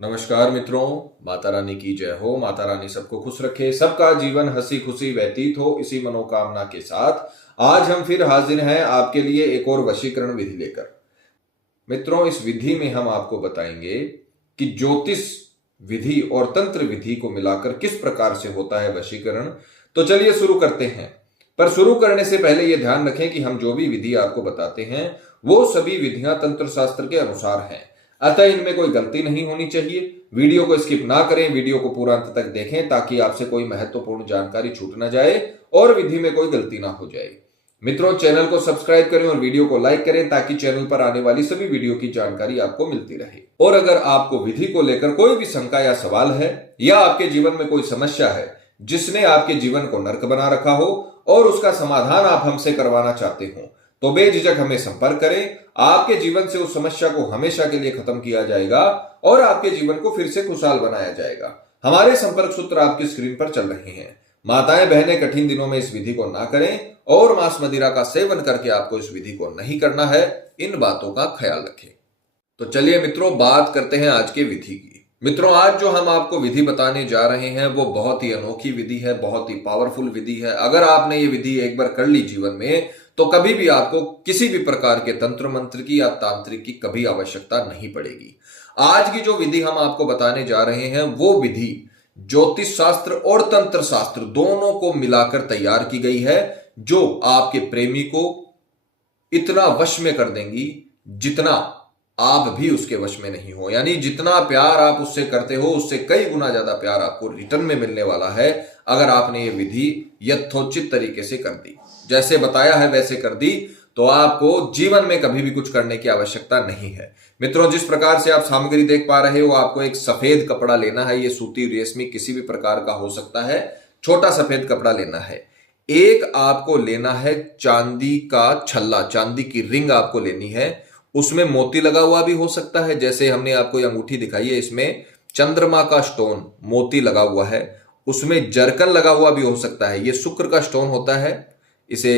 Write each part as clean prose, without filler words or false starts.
नमस्कार मित्रों, माता रानी की जय हो। माता रानी सबको खुश रखे, सबका जीवन हंसी खुशी व्यतीत हो, इसी मनोकामना के साथ आज हम फिर हाजिर हैं आपके लिए एक और वशीकरण विधि लेकर। मित्रों, इस विधि में हम आपको बताएंगे कि ज्योतिष विधि और तंत्र विधि को मिलाकर किस प्रकार से होता है वशीकरण। तो चलिए शुरू करते हैं। पर शुरू करने से पहले यह ध्यान रखें कि हम जो भी विधि आपको बताते हैं वो सभी विधियां तंत्र शास्त्र के अनुसार हैं, अतः इनमें कोई गलती नहीं होनी चाहिए। वीडियो को स्किप ना करें, वीडियो को पूरा अंत तक देखें ताकि आपसे कोई महत्वपूर्ण जानकारी छूट ना जाए और विधि में कोई गलती ना हो जाए। मित्रों, चैनल को सब्सक्राइब करें और वीडियो को लाइक करें ताकि चैनल पर आने वाली सभी वीडियो की जानकारी आपको मिलती रहे। और अगर आपको विधि को लेकर कोई भी शंका या सवाल है या आपके जीवन में कोई समस्या है जिसने आपके जीवन को नर्क बना रखा हो और उसका समाधान आप हमसे करवाना चाहते हो, तो बेझिझक हमें संपर्क करें। आपके जीवन से उस समस्या को हमेशा के लिए खत्म किया जाएगा और आपके जीवन को फिर से खुशहाल बनाया जाएगा। हमारे संपर्क सूत्र आपकी स्क्रीन पर चल रहे हैं। माताएं बहनें कठिन दिनों में इस विधि को ना करें और मांस मदिरा का सेवन करके आपको इस विधि को नहीं करना है, इन बातों का ख्याल रखें। तो चलिए मित्रों, बात करते हैं आज के विधि की। मित्रों, आज जो हम आपको विधि बताने जा रहे हैं वो बहुत ही अनोखी विधि है, बहुत ही पावरफुल विधि है। अगर आपने ये विधि एक बार कर ली जीवन में तो कभी भी आपको किसी भी प्रकार के तंत्र मंत्र की या तांत्रिक की कभी आवश्यकता नहीं पड़ेगी। आज की जो विधि हम आपको बताने जा रहे हैं वो विधि ज्योतिष शास्त्र और तंत्र शास्त्र दोनों को मिलाकर तैयार की गई है, जो आपके प्रेमी को इतना वश में कर देंगी जितना आप भी उसके वश में नहीं हो। यानी जितना प्यार आप उससे करते हो उससे कई गुना ज्यादा प्यार आपको रिटर्न में मिलने वाला है अगर आपने ये विधि यथोचित तरीके से कर दी, जैसे बताया है वैसे कर दी, तो आपको जीवन में कभी भी कुछ करने की आवश्यकता नहीं है। मित्रों, जिस प्रकार से आप सामग्री देख पा रहे हो, आपको एक सफेद कपड़ा लेना है। ये सूती, रेशमी किसी भी प्रकार का हो सकता है। छोटा सफेद कपड़ा लेना है। एक आपको लेना है चांदी का छल्ला, चांदी की रिंग आपको लेनी है। उसमें मोती लगा हुआ भी हो सकता है, जैसे हमने आपको ये अंगूठी दिखाई है, इसमें चंद्रमा का स्टोन मोती लगा हुआ है। उसमें जरकन लगा हुआ भी हो सकता है, ये शुक्र का स्टोन होता है, इसे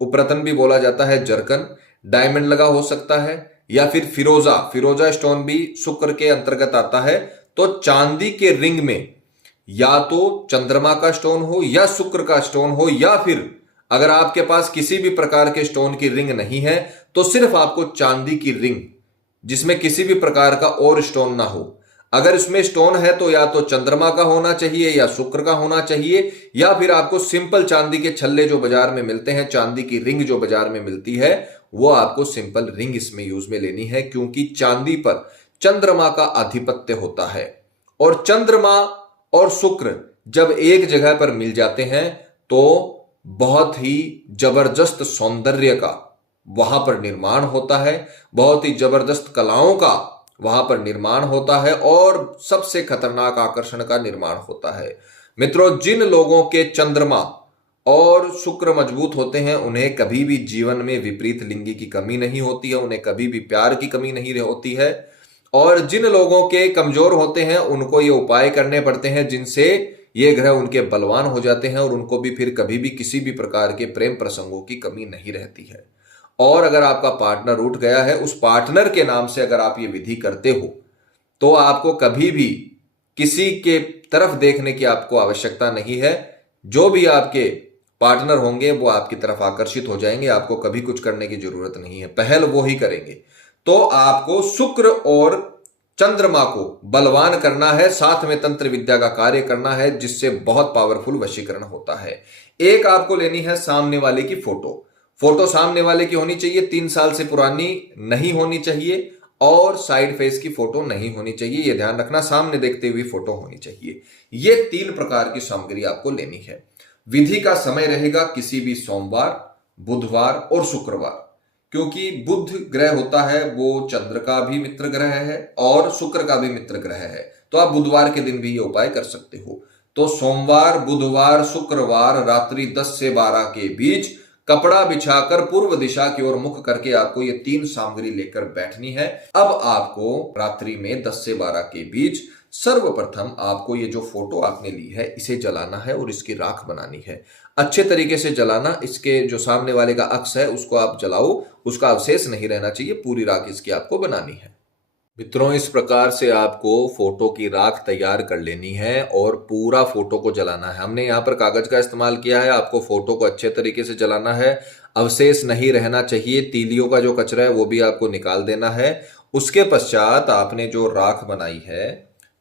उपरतन भी बोला जाता है, जरकन। डायमंड लगा हो सकता है या फिर फिरोजा, फिरोजा स्टोन भी शुक्र के अंतर्गत आता है। तो चांदी के रिंग में या तो चंद्रमा का स्टोन हो या शुक्र का स्टोन हो, या फिर अगर आपके पास किसी भी प्रकार के स्टोन की रिंग नहीं है तो सिर्फ आपको चांदी की रिंग जिसमें किसी भी प्रकार का और स्टोन ना हो। अगर इसमें स्टोन है तो या तो चंद्रमा का होना चाहिए या शुक्र का होना चाहिए, या फिर आपको सिंपल चांदी के छल्ले जो बाजार में मिलते हैं, चांदी की रिंग जो बाजार में मिलती है, वो आपको सिंपल रिंग इसमें यूज में लेनी है, क्योंकि चांदी पर चंद्रमा का आधिपत्य होता है। और चंद्रमा और शुक्र जब एक जगह पर मिल जाते हैं तो बहुत ही जबरदस्त सौंदर्य का वहां पर निर्माण होता है, बहुत ही जबरदस्त कलाओं का वहां पर निर्माण होता है और सबसे खतरनाक आकर्षण का निर्माण होता है। मित्रों, जिन लोगों के चंद्रमा और शुक्र मजबूत होते हैं उन्हें कभी भी जीवन में विपरीत लिंगी की कमी नहीं होती है, उन्हें कभी भी प्यार की कमी नहीं होती है। और जिन लोगों के कमजोर होते हैं उनको ये उपाय करने पड़ते हैं जिनसे ये ग्रह उनके बलवान हो जाते हैं और उनको भी फिर कभी भी किसी भी प्रकार के प्रेम प्रसंगों की कमी नहीं रहती है। और अगर आपका पार्टनर उठ गया है, उस पार्टनर के नाम से अगर आप ये विधि करते हो तो आपको कभी भी किसी के तरफ देखने की आपको आवश्यकता नहीं है। जो भी आपके पार्टनर होंगे वो आपकी तरफ आकर्षित हो जाएंगे, आपको कभी कुछ करने की जरूरत नहीं है, पहल वो ही करेंगे। तो आपको शुक्र और चंद्रमा को बलवान करना है, साथ में तंत्र विद्या का कार्य करना है, जिससे बहुत पावरफुल वशीकरण होता है। एक आपको लेनी है सामने वाले की फोटो। फोटो सामने वाले की होनी चाहिए, 3 साल से पुरानी नहीं होनी चाहिए और साइड फेस की फोटो नहीं होनी चाहिए, यह ध्यान रखना, सामने देखते हुए फोटो होनी चाहिए। ये 3 प्रकार की सामग्री आपको लेनी है। विधि का समय रहेगा किसी भी सोमवार, बुधवार और शुक्रवार, क्योंकि बुध ग्रह होता है वो चंद्र का भी मित्र ग्रह है और शुक्र का भी मित्र ग्रह है, तो आप बुधवार के दिन भी ये उपाय कर सकते हो। तो सोमवार, बुधवार, शुक्रवार रात्रि 10 से 12 के बीच कपड़ा बिछाकर पूर्व दिशा की ओर मुख करके आपको ये 3 सामग्री लेकर बैठनी है। अब आपको रात्रि में 10 से 12 के बीच सर्वप्रथम आपको ये जो फोटो आपने ली है इसे जलाना है और इसकी राख बनानी है। अच्छे तरीके से जलाना, इसके जो सामने वाले का अक्ष है उसको आप जलाओ, उसका अवशेष नहीं रहना चाहिए, पूरी राख इसकी आपको बनानी है। मित्रों, इस प्रकार से आपको फोटो की राख तैयार कर लेनी है और पूरा फोटो को जलाना है। हमने यहाँ पर कागज का इस्तेमाल किया है। आपको फोटो को अच्छे तरीके से जलाना है, अवशेष नहीं रहना चाहिए। तीलियों का जो कचरा है वो भी आपको निकाल देना है। उसके पश्चात आपने जो राख बनाई है,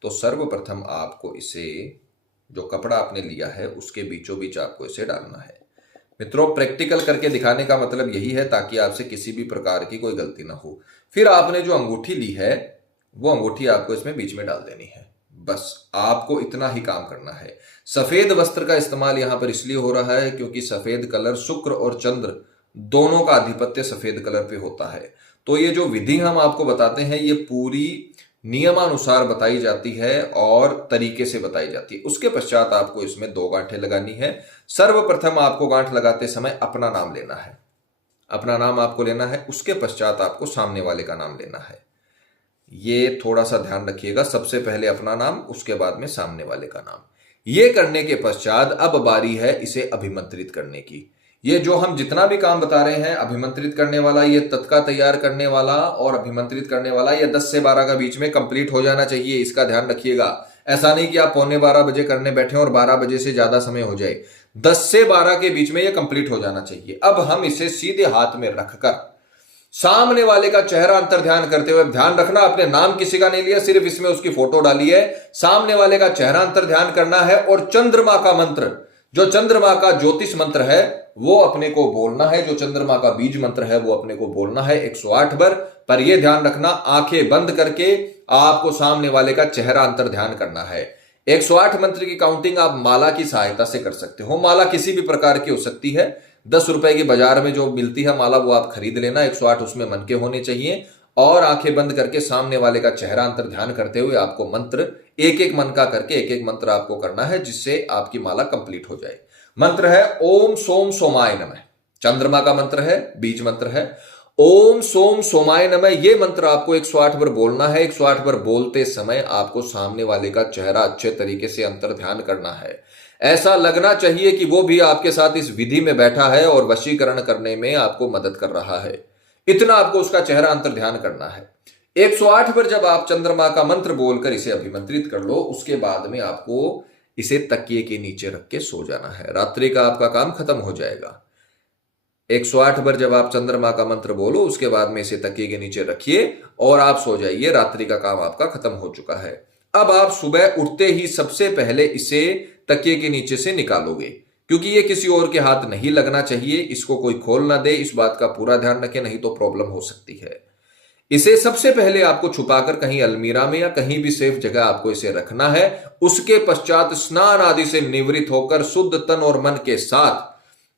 तो सर्वप्रथम आपको इसे, जो कपड़ा आपने लिया है उसके बीचों बीच आपको इसे डालना है। मित्रों, प्रैक्टिकल करके दिखाने का मतलब यही है ताकि आपसे किसी भी प्रकार की कोई गलती ना हो। फिर आपने जो अंगूठी ली है वो अंगूठी आपको इसमें बीच में डाल देनी है। बस आपको इतना ही काम करना है। सफेद वस्त्र का इस्तेमाल यहां पर इसलिए हो रहा है क्योंकि सफेद कलर, शुक्र और चंद्र दोनों का आधिपत्य सफेद कलर पे होता है। तो ये जो विधि हम आपको बताते हैं ये पूरी नियमानुसार बताई जाती है और तरीके से बताई जाती है। उसके पश्चात आपको इसमें 2 गांठें लगानी है। सर्वप्रथम आपको गांठ लगाते समय अपना नाम लेना है। अपना नाम आपको लेना है। उसके पश्चात आपको सामने वाले का नाम लेना है। ये थोड़ा सा ध्यान रखिएगा, सबसे पहले अपना नाम, उसके बाद में सामने वाले का नाम। ये करने के पश्चात अब बारी है इसे अभिमंत्रित करने की। ये जो हम जितना भी काम बता रहे हैं, अभिमंत्रित करने वाला, ये तत्का तैयार करने वाला और अभिमंत्रित करने वाला, ये 10 से 12 का बीच में कंप्लीट हो जाना चाहिए। इसका ध्यान रखिएगा। ऐसा नहीं कि आप 11:45 बजे करने बैठे और 12 बजे से ज्यादा समय हो जाए। 10 से 12 के बीच में ये कंप्लीट हो जाना चाहिए। अब हम इसे सीधे हाथ में रखकर सामने वाले का चेहरा अंतर ध्यान करते हुए, ध्यान रखना आपने नाम किसी का नहीं लिया, सिर्फ इसमें उसकी फोटो डाली है। सामने वाले का चेहरा अंतर ध्यान करना है और चंद्रमा का मंत्र, जो चंद्रमा का ज्योतिष मंत्र है वो अपने को बोलना है। जो चंद्रमा का बीज मंत्र है वो अपने को बोलना है 108 बार। पर यह ध्यान रखना, आंखें बंद करके आपको सामने वाले का चेहरा अंतर ध्यान करना है। 108 मंत्र की काउंटिंग आप माला की सहायता से कर सकते हो। माला किसी भी प्रकार की हो सकती है। 10 रुपए की बाजार में जो मिलती है माला वो आप खरीद लेना। 108 उसमें मन के होने चाहिए और आंखें बंद करके सामने वाले का चेहरा अंतर ध्यान करते हुए आपको मंत्र एक एक मन का करके एक एक मंत्र आपको करना है, जिससे आपकी माला कंप्लीट हो जाए। मंत्र है ओम सोम सोमाय नमः। चंद्रमा का मंत्र है, बीज मंत्र है। ओम सोम सोमाय नमः, ये मंत्र आपको 108 बार बोलना है। 108 बार बोलते समय आपको सामने वाले का चेहरा अच्छे तरीके से अंतर ध्यान करना है। ऐसा लगना चाहिए कि वो भी आपके साथ इस विधि में बैठा है और वशीकरण करने में आपको मदद कर रहा है। इतना आपको उसका चेहरा अंतर ध्यान करना है। 108 पर जब आप चंद्रमा का मंत्र बोलकर इसे अभिमंत्रित कर लो, उसके बाद में आपको इसे तकिए के नीचे रख के सो जाना है। रात्रि का आपका काम खत्म हो जाएगा। 108 बार जब आप चंद्रमा का मंत्र बोलो, उसके बाद में इसे तकिए के नीचे रखिए और आप सो जाइए। रात्रि का काम आपका खत्म हो चुका है। अब आप सुबह उठते ही सबसे पहले इसे तकिए के नीचे से निकालोगे, क्योंकि ये किसी और के हाथ नहीं लगना चाहिए। इसको कोई खोल ना दे, इस बात का पूरा ध्यान रखें, नहीं तो प्रॉब्लम हो सकती है। इसे सबसे पहले आपको छुपाकर कहीं अलमीरा में या कहीं भी सेफ जगह आपको इसे रखना है। उसके पश्चात स्नान आदि से निवृत्त होकर शुद्ध तन और मन के साथ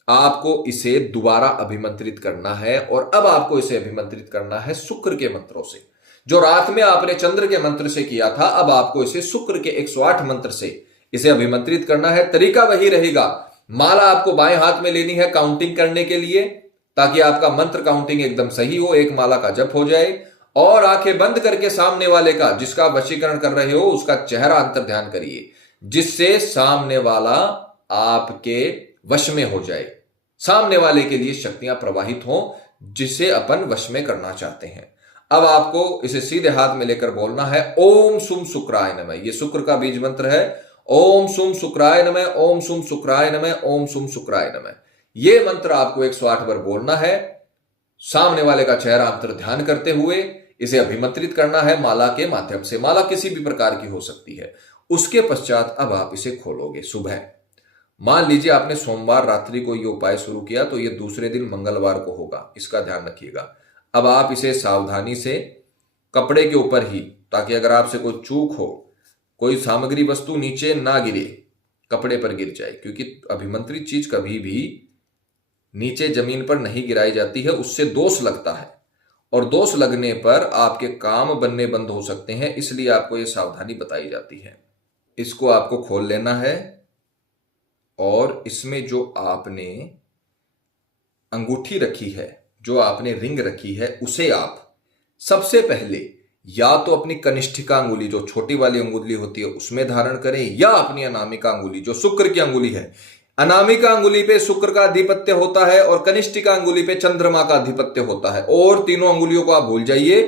आपको इसे दोबारा अभिमंत्रित करना है। और अब आपको इसे अभिमंत्रित करना है शुक्र के मंत्रों से। जो रात में आपने चंद्र के मंत्र से किया था, अब आपको इसे शुक्र के 108 मंत्र से इसे अभिमंत्रित करना है। तरीका वही रहेगा। माला आपको बाएं हाथ में लेनी है काउंटिंग करने के लिए, ताकि आपका मंत्र काउंटिंग एकदम सही हो, एक माला का जप हो जाए। और आंखें बंद करके सामने वाले का, जिसका वशीकरण कर रहे हो, उसका चेहरा अंतर ध्यान करिए, जिससे सामने वाला आपके वश में हो जाए। सामने वाले के लिए शक्तियां प्रवाहित हो, जिसे अपन वश में करना चाहते हैं। अब आपको इसे सीधे हाथ में लेकर बोलना है ओम सुम शुक्राय नमः। ये शुक्र का बीज मंत्र है। ओम सुम शुक्राय नमः, ओम सुम शुक्राय नमः, ओम सुम शुक्राय नमः। ये मंत्र आपको 108 बार बोलना है। सामने वाले का चेहरा अंतर ध्यान करते हुए इसे अभिमंत्रित करना है माला के माध्यम से। माला किसी भी प्रकार की हो सकती है। उसके पश्चात अब आप इसे खोलोगे सुबह। मान लीजिए आपने सोमवार रात्रि को यह उपाय शुरू किया, तो यह दूसरे दिन मंगलवार को होगा। इसका ध्यान रखिएगा। अब आप इसे सावधानी से कपड़े के ऊपर ही, ताकि अगर आपसे कोई चूक हो, कोई सामग्री वस्तु नीचे ना गिरे, कपड़े पर गिर जाए, क्योंकि अभिमंत्रित चीज कभी भी नीचे जमीन पर नहीं गिराई जाती है, उससे दोष लगता है और दोष लगने पर आपके काम बनने बंद हो सकते हैं। इसलिए आपको यह सावधानी बताई जाती है। इसको आपको खोल लेना है और इसमें जो आपने अंगूठी रखी है, जो आपने रिंग रखी है, उसे आप सबसे पहले या तो अपनी कनिष्ठिका अंगुली, जो छोटी वाली अंगुली होती है, उसमें धारण करें, या अपनी अनामिका अंगुली, जो शुक्र की अंगुली है। अनामिका अंगुली पे शुक्र का आधिपत्य होता है और कनिष्ठिका अंगुली पे चंद्रमा का आधिपत्य होता है। और तीनों अंगुलियों को आप भूल जाइए।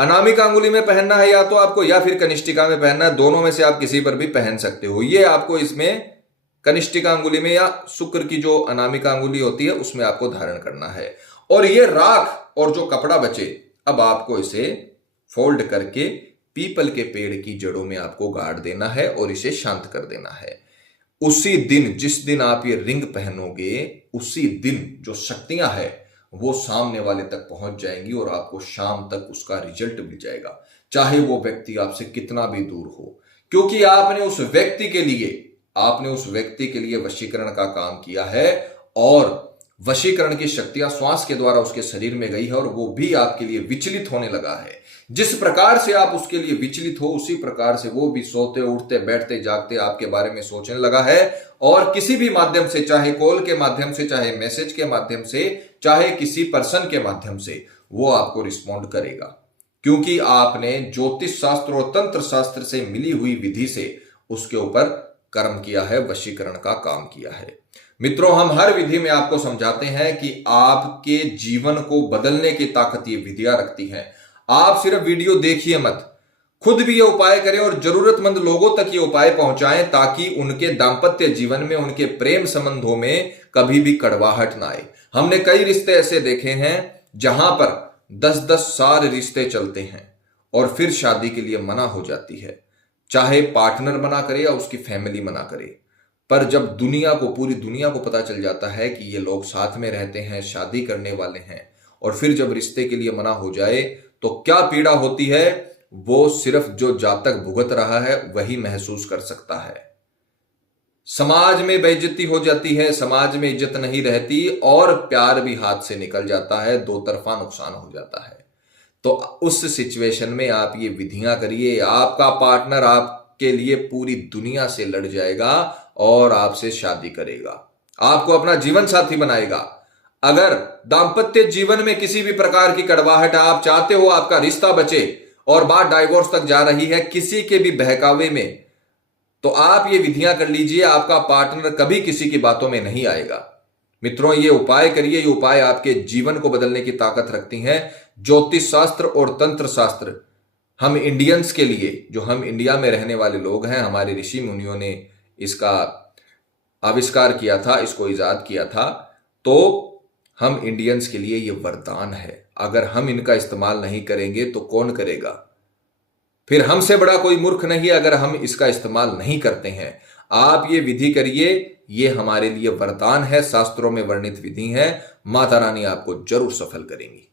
अनामिका अंगुली में पहनना है या तो आपको, या फिर कनिष्ठिका में पहनना है, दोनों में से आप किसी पर भी पहन सकते हो। ये आपको इसमें कनिष्ठिका अंगुली में या शुक्र की जो अनामिका अंगुली होती है उसमें आपको धारण करना है। और ये राख और जो कपड़ा बचे, अब आपको इसे फोल्ड करके पीपल के पेड़ की जड़ों में आपको गाड़ देना है और इसे शांत कर देना है। उसी दिन, जिस दिन आप ये रिंग पहनोगे, उसी दिन जो शक्तियां है वो सामने वाले तक पहुंच जाएंगी और आपको शाम तक उसका रिजल्ट मिल जाएगा, चाहे वो व्यक्ति आपसे कितना भी दूर हो, क्योंकि आपने उस व्यक्ति के लिए वशीकरण का काम किया है और वशीकरण की शक्तियां श्वास के द्वारा उसके शरीर में गई है और वो भी आपके लिए विचलित होने लगा है। जिस प्रकार से आप उसके लिए विचलित हो, उसी प्रकार से वो भी सोते उठते बैठते जागते आपके बारे में सोचने लगा है। और किसी भी माध्यम से, चाहे कॉल के माध्यम से, चाहे मैसेज के माध्यम से, चाहे किसी पर्सन के माध्यम से, वो आपको रिस्पॉन्ड करेगा, क्योंकि आपने ज्योतिष शास्त्र और तंत्र शास्त्र से मिली हुई विधि से उसके ऊपर कर्म किया है, वशीकरण का काम किया है। मित्रों, हम हर विधि में आपको समझाते हैं कि आपके जीवन को बदलने की ताकत ये विधियां रखती हैं। आप सिर्फ वीडियो देखिए मत, खुद भी ये उपाय करें और जरूरतमंद लोगों तक ये उपाय पहुंचाएं, ताकि उनके दांपत्य जीवन में, उनके प्रेम संबंधों में कभी भी कड़वाहट ना आए। हमने कई रिश्ते ऐसे देखे हैं जहां पर 10-10 साल रिश्ते चलते हैं और फिर शादी के लिए मना हो जाती है, चाहे पार्टनर मना करे या उसकी फैमिली मना करे। पर जब पूरी दुनिया को पता चल जाता है कि ये लोग साथ में रहते हैं, शादी करने वाले हैं, और फिर जब रिश्ते के लिए मना हो जाए तो क्या पीड़ा होती है, वो सिर्फ जो जातक भुगत रहा है वही महसूस कर सकता है। समाज में बेइज्जती हो जाती है, समाज में इज्जत नहीं रहती और प्यार भी हाथ से निकल जाता है, दो तरफा नुकसान हो जाता है। तो उस सिचुएशन में आप ये विधियां करिए, आपका पार्टनर आपके लिए पूरी दुनिया से लड़ जाएगा और आपसे शादी करेगा, आपको अपना जीवन साथी बनाएगा। अगर दांपत्य जीवन में किसी भी प्रकार की कड़वाहट आप चाहते हो, आपका रिश्ता बचे और बात डाइवोर्स तक जा रही है किसी के भी बहकावे में, तो आप ये विधियां कर लीजिए, आपका पार्टनर कभी किसी की बातों में नहीं आएगा। मित्रों, ये उपाय करिए, ये उपाय आपके जीवन को बदलने की ताकत रखती हैं। ज्योतिष शास्त्र और तंत्र शास्त्र हम इंडियंस के लिए, जो हम इंडिया में रहने वाले लोग हैं, हमारे ऋषि मुनियों ने इसका आविष्कार किया था, इसको इजाद किया था, तो हम इंडियंस के लिए ये वरदान है। अगर हम इनका इस्तेमाल नहीं करेंगे तो कौन करेगा? फिर हमसे बड़ा कोई मूर्ख नहीं अगर हम इसका इस्तेमाल नहीं करते हैं। आप ये विधि करिए, ये हमारे लिए वरदान है, शास्त्रों में वर्णित विधि है, माता रानी आपको जरूर सफल करेंगी।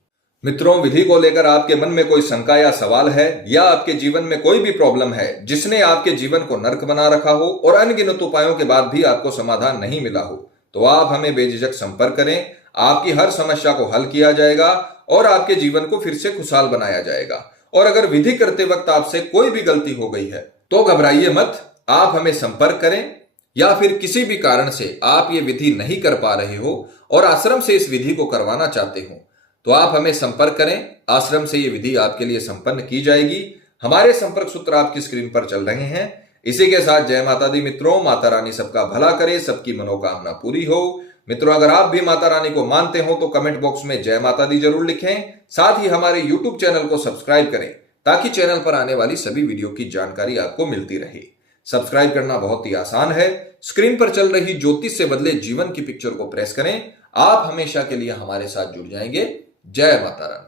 मित्रों, विधि को लेकर आपके मन में कोई शंका या सवाल है, या आपके जीवन में कोई भी प्रॉब्लम है जिसने आपके जीवन को नर्क बना रखा हो और अनगिनत उपायों के बाद भी आपको समाधान नहीं मिला हो, तो आप हमें बेझिझक संपर्क करें। आपकी हर समस्या को हल किया जाएगा और आपके जीवन को फिर से खुशहाल बनाया जाएगा। और अगर विधि करते वक्त आपसे कोई भी गलती हो गई है तो घबराइए मत, आप हमें संपर्क करें, या फिर किसी भी कारण से आप ये विधि नहीं कर पा रहे हो और आश्रम से इस विधि को करवाना चाहते हो, तो आप हमें संपर्क करें। आश्रम से ये विधि आपके लिए संपन्न की जाएगी। हमारे संपर्क सूत्र आपकी स्क्रीन पर चल रहे हैं। इसी के साथ जय माता दी मित्रों, माता रानी सबका भला करे, सबकी मनोकामना पूरी हो। मित्रों, अगर आप भी माता रानी को मानते हो तो कमेंट बॉक्स में जय माता दी जरूर लिखें। साथ ही हमारे YouTube चैनल को सब्सक्राइब करें ताकि चैनल पर आने वाली सभी वीडियो की जानकारी आपको मिलती रहे। सब्सक्राइब करना बहुत ही आसान है, स्क्रीन पर चल रही ज्योतिष से बदले जीवन की पिक्चर को प्रेस करें। आप हमेशा के लिए हमारे साथ जुड़ जाएंगे। जय माता रानी।